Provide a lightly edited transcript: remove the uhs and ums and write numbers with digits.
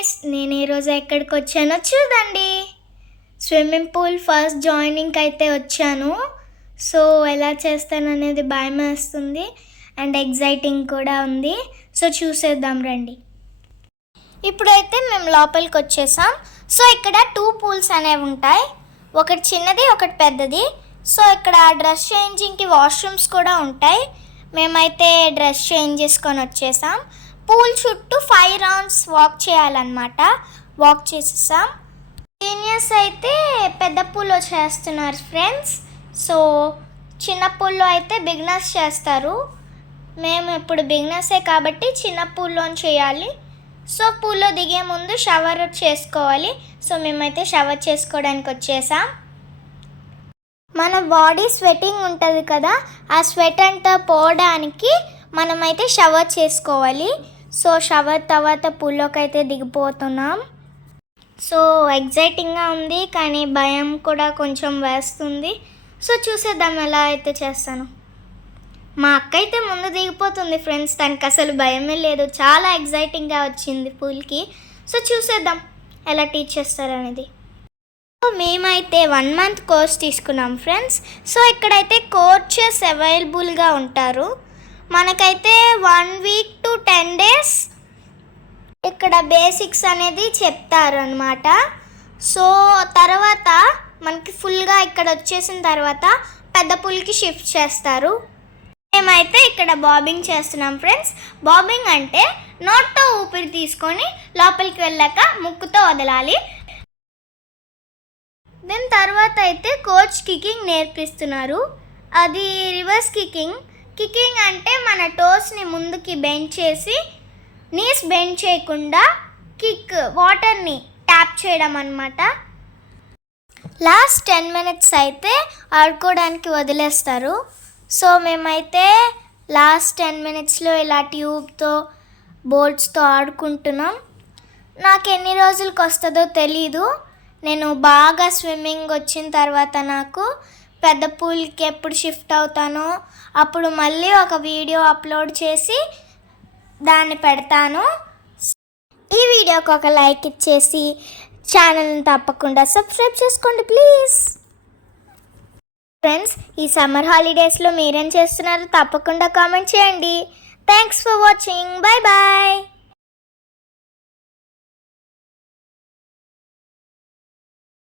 Guys, నేను ఈరోజు ఎక్కడికి వచ్చానో చూడండి. స్విమ్మింగ్ పూల్ ఫస్ట్ జాయినింగ్కి అయితే వచ్చాను. సో ఎలా చేస్తాననేది భయం వేస్తుంది అండ్ ఎగ్జైటింగ్ కూడా ఉంది. సో చూసేద్దాం రండి. ఇప్పుడైతే మేము లోపలికి వచ్చేసాం. సో ఇక్కడ 2 పూల్స్ అనేవి ఉంటాయి, ఒకటి చిన్నది ఒకటి పెద్దది. సో ఇక్కడ డ్రెస్ చేంజింగ్కి వాష్రూమ్స్ కూడా ఉంటాయి. మేమైతే డ్రెస్ చేంజ్ చేసుకొని వచ్చేసాం. పూల్ చుట్టూ 5 రౌండ్స్ వాక్ చేయాలన్నమాట. వాక్ చేసేసాం. సీనియర్స్ అయితే పెద్ద పూల్లో చేస్తున్నారు ఫ్రెండ్స్. సో చిన్న పూల్లో అయితే బిగినర్స్ చేస్తారు. మేము ఇప్పుడు బిగినర్సే కాబట్టి చిన్న పూల్లో చేయాలి. సో పూల్లో దిగే ముందు షవర్ చేసుకోవాలి. సో మేమైతే షవర్ చేసుకోవడానికి వచ్చేసాం. మన బాడీ స్వెటింగ్ ఉంటుంది కదా, ఆ స్వెట్ అంతా పోవడానికి మనమైతే షవర్ చేసుకోవాలి. సో షవర్ తర్వాత పూల్లోకి అయితే దిగిపోతున్నాం. సో ఎగ్జైటింగ్గా ఉంది, కానీ భయం కూడా కొంచెం వేస్తుంది. సో చూసేద్దాం ఎలా అయితే చేస్తాను. మా అక్క అయితే ముందు దిగిపోతుంది ఫ్రెండ్స్. తనకు అసలు భయమే లేదు, చాలా ఎగ్జైటింగ్గా వచ్చింది పూల్కి. సో చూసేద్దాం ఎలా టీచ్ చేస్తారనేది. మేమైతే 1 మంత్ కోర్స్ తీసుకున్నాం ఫ్రెండ్స్. సో ఇక్కడైతే కోచెస్ అవైలబుల్గా ఉంటారు. మనకైతే 1 వీక్ టు 10 డేస్ ఇక్కడ బేసిక్స్ అనేది చెప్తారు అన్నమాట. సో తర్వాత మనకి ఫుల్గా ఇక్కడ వచ్చేసిన తర్వాత పెద్ద పూల్కి షిఫ్ట్ చేస్తారు. మేమైతే ఇక్కడ బాబింగ్ చేస్తున్నాం ఫ్రెండ్స్. బాబింగ్ అంటే నోట్తో ఊపిరి తీసుకొని లోపలికి వెళ్ళాక ముక్కుతో వదలాలి. దెన్ తర్వాత అయితే కోచ్ కికింగ్ నేర్పిస్తున్నారు. అది రివర్స్ కికింగ్. కికింగ్ అంటే మన టోస్ని ముందుకి బెండ్ చేసి నీస్ బెండ్ చేయకుండా కిక్, వాటర్ని ట్యాప్ చేయడం అన్నమాట. లాస్ట్ 10 మినిట్స్ అయితే ఆడుకోవడానికి వదిలేస్తారు. సో మేమైతే లాస్ట్ 10 మినిట్స్లో ఇలా ట్యూబ్తో బోల్ట్స్తో ఆడుకుంటున్నాం. నాకు ఎన్ని రోజులకు వస్తుందో తెలీదు. నేను బాగా స్విమ్మింగ్ వచ్చిన తర్వాత నాకు పెద్ద పూల్కి ఎప్పుడు షిఫ్ట్ అవుతానో అప్పుడు మళ్ళీ ఒక వీడియో అప్లోడ్ చేసి దాన్ని పెడతాను. ఈ వీడియోకి ఒక లైక్ ఇచ్చేసి ఛానల్ని తప్పకుండా సబ్స్క్రైబ్ చేసుకోండి ప్లీజ్. ఫ్రెండ్స్, ఈ సమ్మర్ హాలిడేస్లో మీరేం చేస్తున్నారో తప్పకుండా కామెంట్ చేయండి. Thanks for watching. Bye bye.